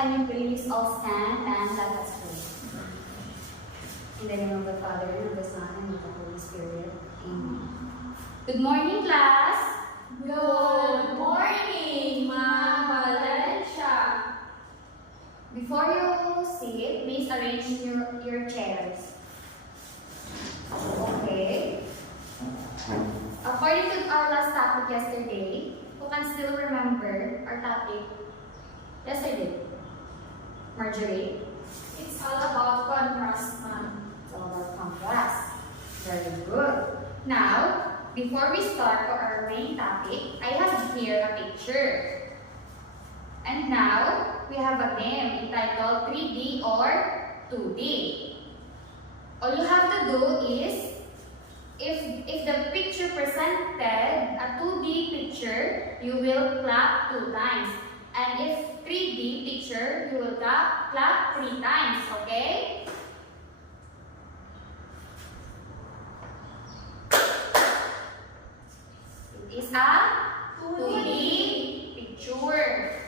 Can you please all stand and let us pray? In the name of the Father, and of the Son, and of the Holy Spirit. Amen. Good morning, class. Good morning, Ma'am Valencia. Before you sit, please arrange your chairs. Okay. According to our last topic yesterday, who can still remember our topic yesterday? Marjorie? It's all about contrast, Ma'am. It's all about contrast. Very good. Now, before we start to our main topic, I have here a picture. And now, we have a game entitled 3D or 2D. All you have to do is, if the picture presented a 2D picture, you will clap 2 times. And if 3D picture, you will clap 3 times, okay? It is a 2D picture.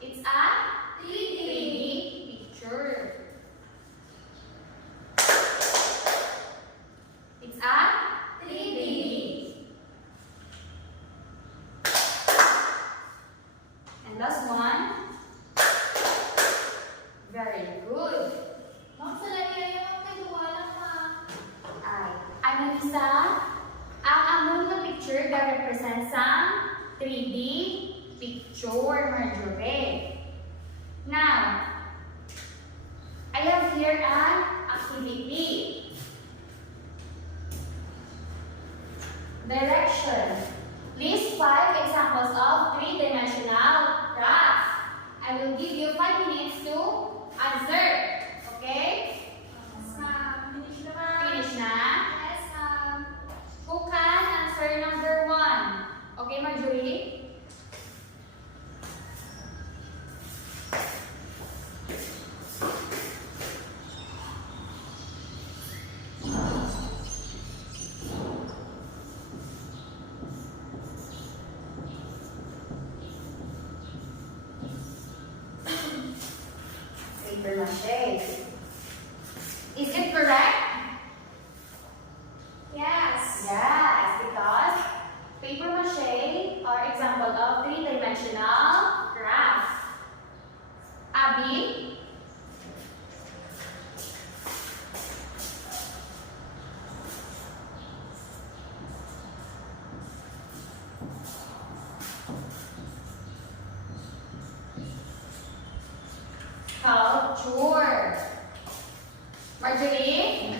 It's a 3D picture. It's a 3D. And last one. Very good. Ma'am, sa lagay yung kailangan, Ma'am. Ano isa? Ang among na picture that represents ang 3D picture, Marjorie. Now, I have here an activity. Direction. List 5 examples of 3-dimensional graphs. I will give you 5 minutes to answer. Okay? Yes, Ma'am. Finish na, Ma'am. Finish na? Yes, Ma'am. Who can answer number 1? Okay, Marjorie? Paper mache. Is it correct? Yes. Yes, because paper mache are example of 3-dimensional graphs. Abby? Culture. Marjorie?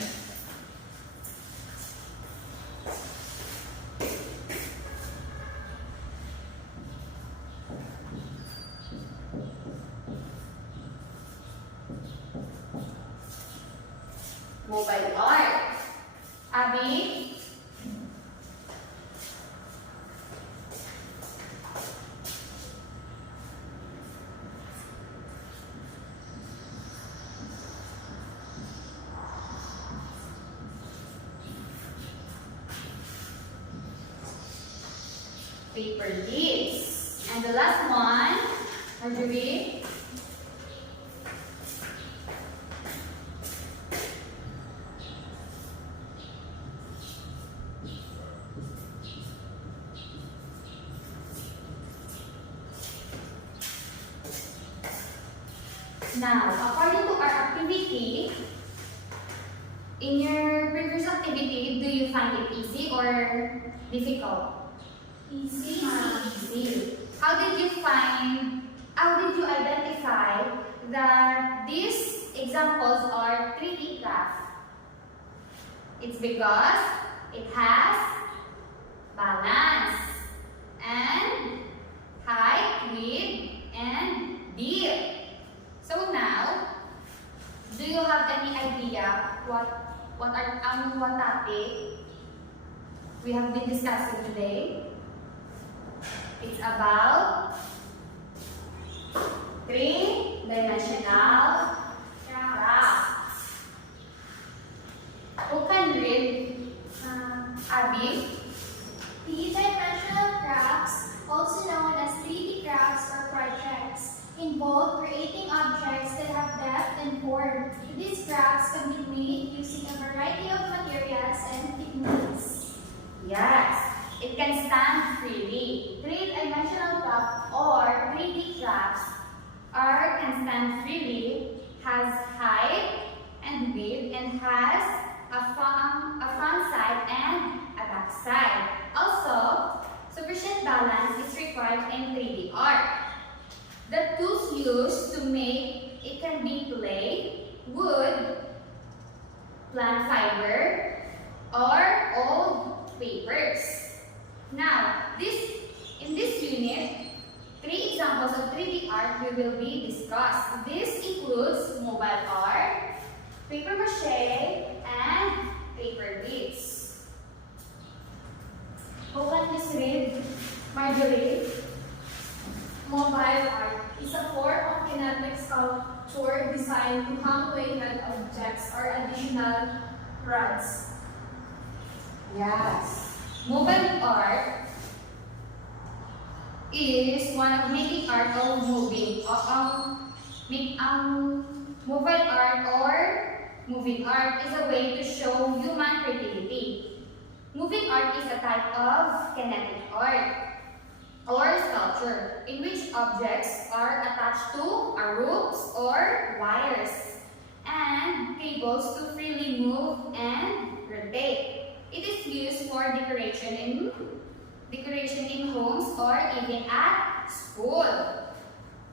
Mobile art. Abby? Paper leaves. And the last one, Marjorie? Now, according to our activity, in your previous activity, do you find it easy or difficult? Easy, Ma'am. Easy. How did you identify that these examples are 3D graphs? It's because it has balance and height, width, and depth. So now, do you have any idea what topic we have been discussing today? It's about 3-dimensional graphs. Who can read? Abby? Three-dimensional graphs, also known as and form. These crafts can be made using a variety of materials and techniques. Yes, it can stand freely. Three-dimensional craft or 3D crafts can stand freely, has height and width, and has a front side and a back side. Also, sufficient balance is required in 3D art. The tools used to make it can be clay, wood, plant fiber, or old papers. Now, in this unit, 3 examples of 3D art will be discussed. This includes mobile art, paper mache, and paper beads. Who can this read? Marjorie. Mobile art is a form of kinetic sculpture designed to hang weighted objects or additional rods. Yes. Mobile art is one of making art of moving. Mobile art or moving art is a way to show human creativity. Moving art is a type of kinetic art or sculpture in which objects are attached to ropes or wires and cables to freely move and rotate. It is used for decoration in homes or even at school.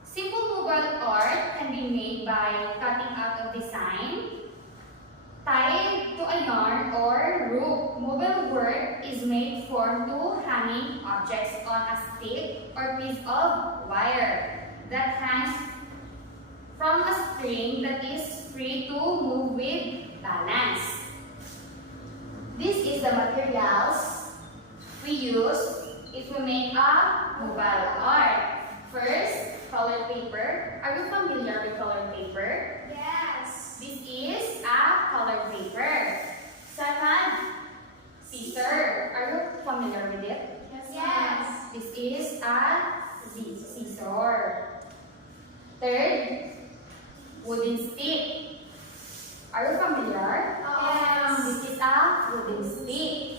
Simple mobile art can be made by cutting out a design, tied to a yarn or rope. Mobile work is made for two hanging objects on a stick or piece of wire that hangs from a string that is free to move with balance. This is the materials we use if we make a mobile art. First, colored paper. Are you familiar with colored paper? Yes. This is a colored paper. Second, scissor. Are you familiar with it? Yes. This is a scissor. Third, wooden stick. Are you familiar? Yes. This is a wooden stick.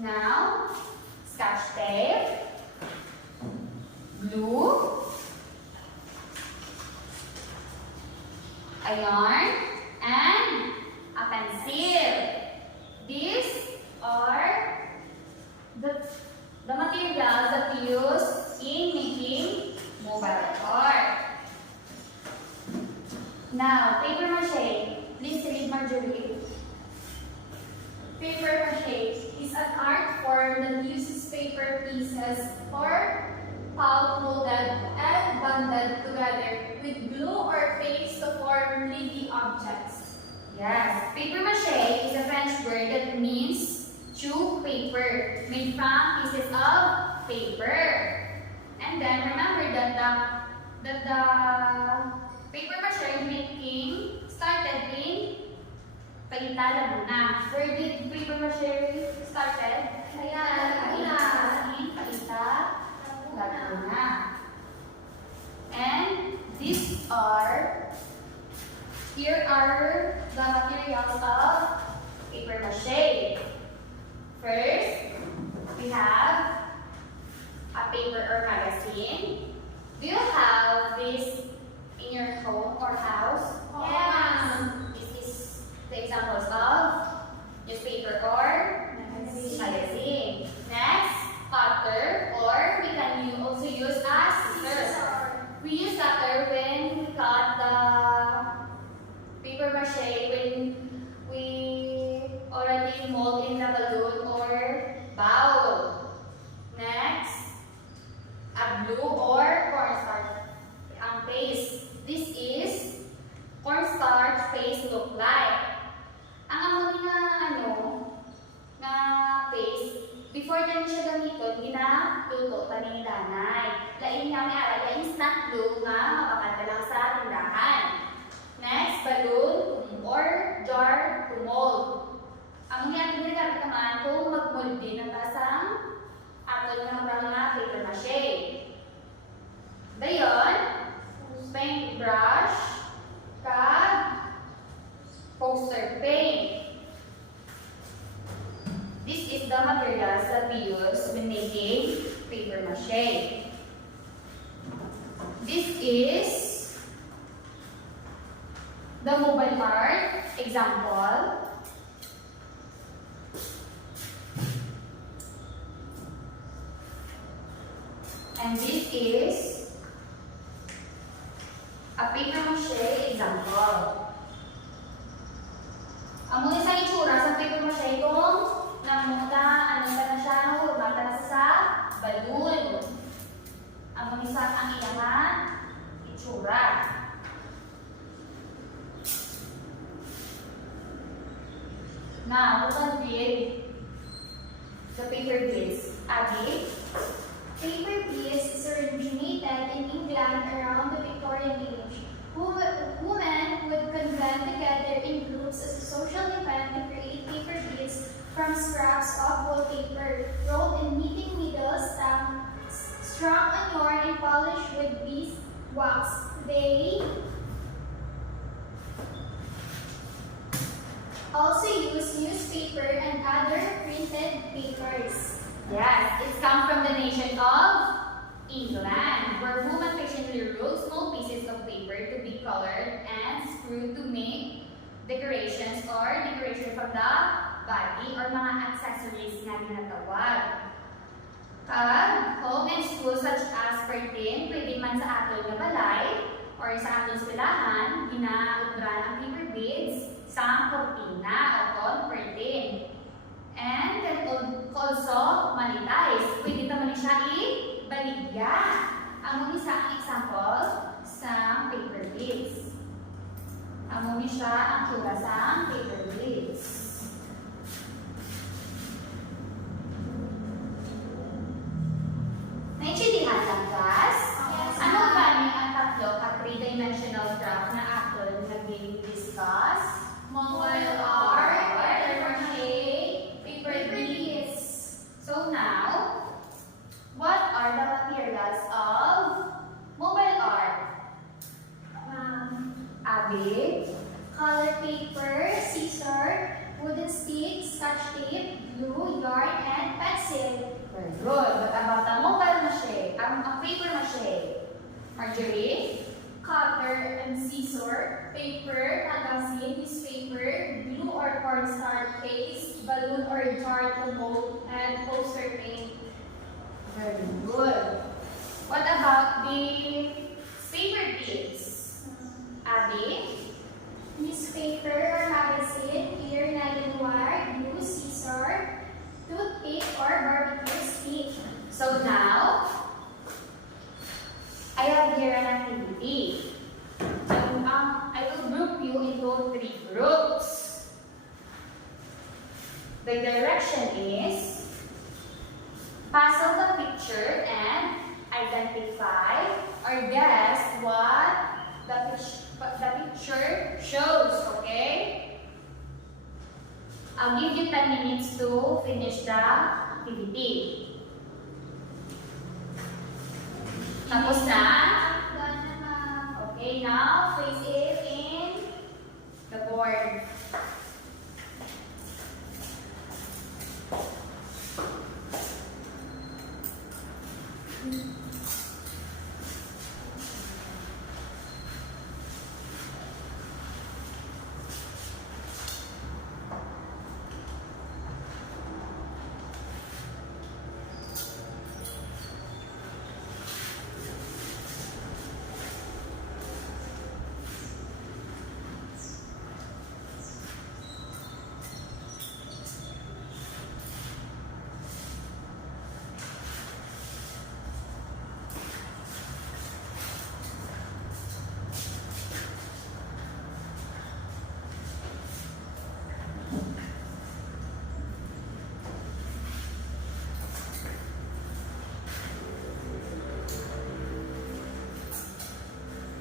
Now, scotch tape, glue, a yarn, and a pencil. These are the materials that we use in making mobile art. Now, paper mache. Please read, Marjorie. Paper mache is an art form that uses paper pieces or pulp molded and bonded together with glue or paste to form 3D objects. Yes, paper mache is a French word that means chew paper, made from pieces of paper. And then remember that the paper mache making started in Paita, Laguna. Where did paper mache started? In Paita, Laguna. And here are the materials of paper mache. First, we have a paper or magazine. Do you have this in your home or house? Yes. This is the examples of newspaper or magazine. Next, cutter, or we can also use a scissors. We use cutter when we cut the paper mache when we already mold in the balloon or bowl. Next, a glue or cornstarch paste. This is cornstarch paste look like. Ang amon na paste, before na siya gamiton, ginaluto pa ni danay. Lain nga may aral, instant glue nga mapakanta lang sa tindahan. Next, balloon or jar to mold. Ang mga ginagamit naman kung mag-mold din ang tasang aton nga paper mache. Dayon, paintbrush, cad, mache. This is the mobile art example. And this is a paper mache example. Ang muna sa itsura sa paper mache itong namuna, ano ka na siya, nahulmata na sa balloon. Ang muna sa ang iyahan, itsura. Now, we can read the paper beads. Abby? Paper beads is originated in England around the Victorian age. Women would convene together in groups as a social event to create paper beads from scraps of wallpaper, rolled in knitting needles, strung on yarn and polished with beeswax. They also use newspaper and other printed papers. Yes, it's come from the nation of England, where women patiently rolled small pieces of paper to be colored and screwed to make decorations or decoration from the body or mga accessories na ginatawag. Home and school such as curtain, pwede man sa atol na balay or sa atol eskwelahan, ginaudran ang paper beads sa kortina o kon curtain. And can also monetize. Pwede naman siya i-baligya. Ang muna sa example sa paper beads. Ang muna siya ang tsura sa paper beads. Naintindihan lang, guys? Yes, Ano ma'am. ba ni ang tatlo ka three-dimensional graph na apple na discuss? Mobile art, paper mache, paper beads. So now, what are the materials of mobile art? Abby? Color paper, scissor, wooden stick, scotch tape, glue, yarn, and pencil. Very good. What about the mobile mache? Ang paper mache? Marjorie? Cutter and scissor, paper, magazine, newspaper, glue or cornstarch paste, balloon or jar to mold, and poster paint. Very good. What about the paper beads? Abby? Newspaper or magazine, clear nylon wire, glue, scissor, toothpick, or barbecue stick. So now, I have here an activity. I will group you into 3 groups. The direction is puzzle the picture and identify or guess what the picture shows, okay? I'll give you 10 minutes to finish the activity. Tapos na? Done na, ma'am. Okay, now place it in the board.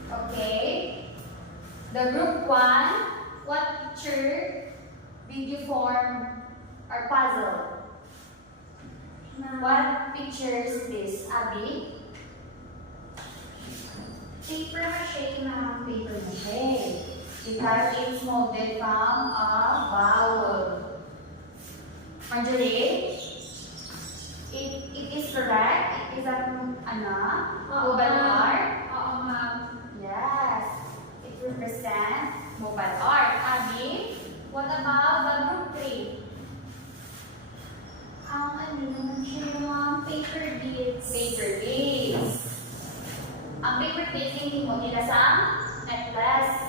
Okay. The group 1, what picture did you form or puzzle? What picture is this, Abby? Paper mache, ma'am. Paper mache. Because it's molded from a bowl. Marjorie? It is correct. It is that ano? Oo, Mobile ma'am. art? Oo, ma'am. Yes. It represents mobile art. Abby, what about the group 3? Ang ano naman siya yung paper beads. Paper beads. Ang paper beads hindi mo nila sa necklace.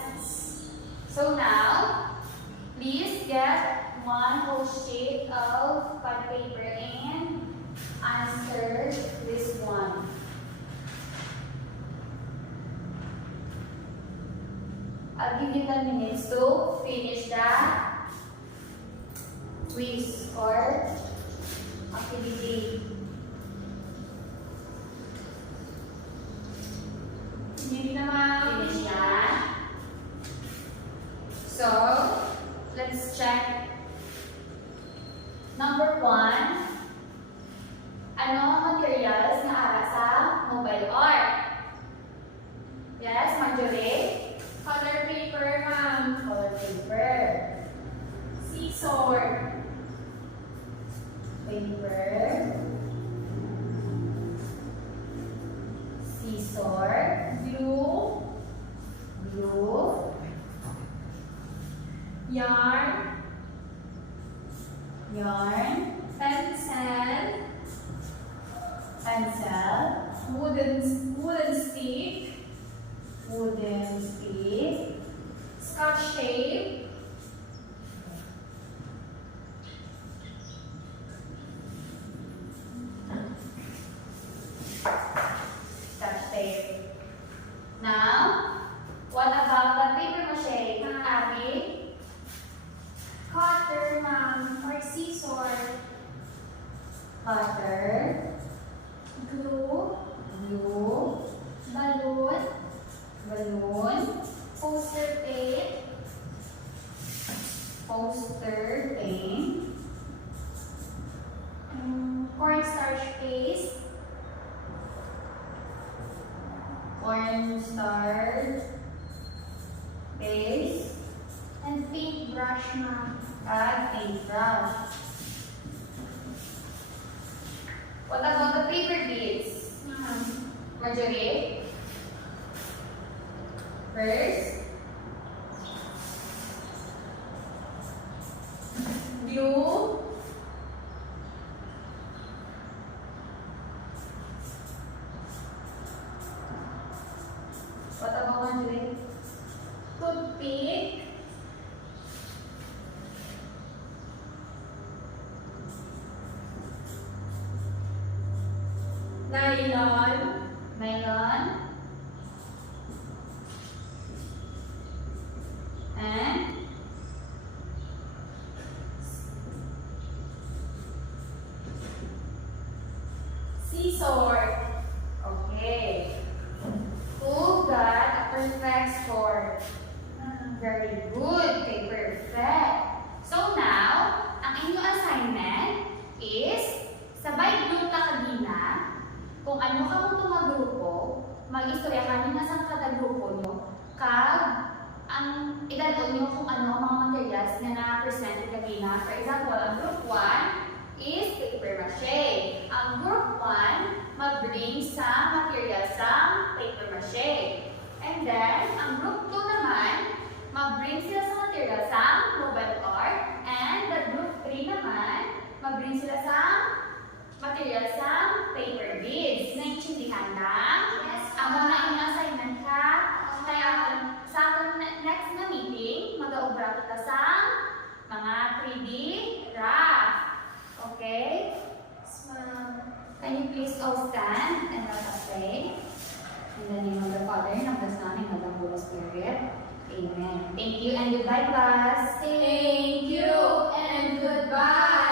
So now, please get one whole sheet of bond paper and answer this one. I'll give you 10 minutes to finish that quiz or activity. Hindi na ma'am. Finish that. So, let's check. Number 1. Ano ang materials na ara sa mobile art? Yes, Marjorie? Color paper, ma'am. Color paper. Scissor. Paper. Scissor. Glue. Glue. Yarn. Yarn. Pencil. Pencil. Wooden stick. Wooden stick. Scotch tape. Scotch tape. Now, what about the paper mache? Abby? Cutter, ma'am. Or scissor. Cutter. Glue. Glue. Balloon. Balloon. Poster tape. Poster paint. Cornstarch paste. Cornstarch paste. And paintbrush, ma'am. At paintbrush. What about the paper beads? Ma'am. Marjorie? First, Glue. what about Marjorie? Toothpick. Nylon. Nylon. And Scissor. okay. Who got a perfect score? Very good. Okay, perfect. So now, ang inyong assignment is sabay group na kagina. Kung ano ka mong tumagrupo, mag-istorya ka nyo sa kada grupo nyo. Kag ang idadon nyo kung ano ang mga materials na na-present kagina. For example, ang group 1 is paper mache. Ang group 1 mag-bring sa materials sa paper mache. And then, ang group 2 naman, mag-bring sila sa materials sa mobile art. And the group 3 naman, mag-bring sila sa materials sa paper beads. Naintindihan lang? Yes, Ang mga inyong assignment ka. Kaya sa ating next na meeting, mag-aubra kita sa mga 3D graph. Okay? Yes, ma'am. Can you please all stand and let us say, in the name of the Father, and of the Son, and of the Holy Spirit. Amen. Thank you and goodbye, class. Thank you and goodbye.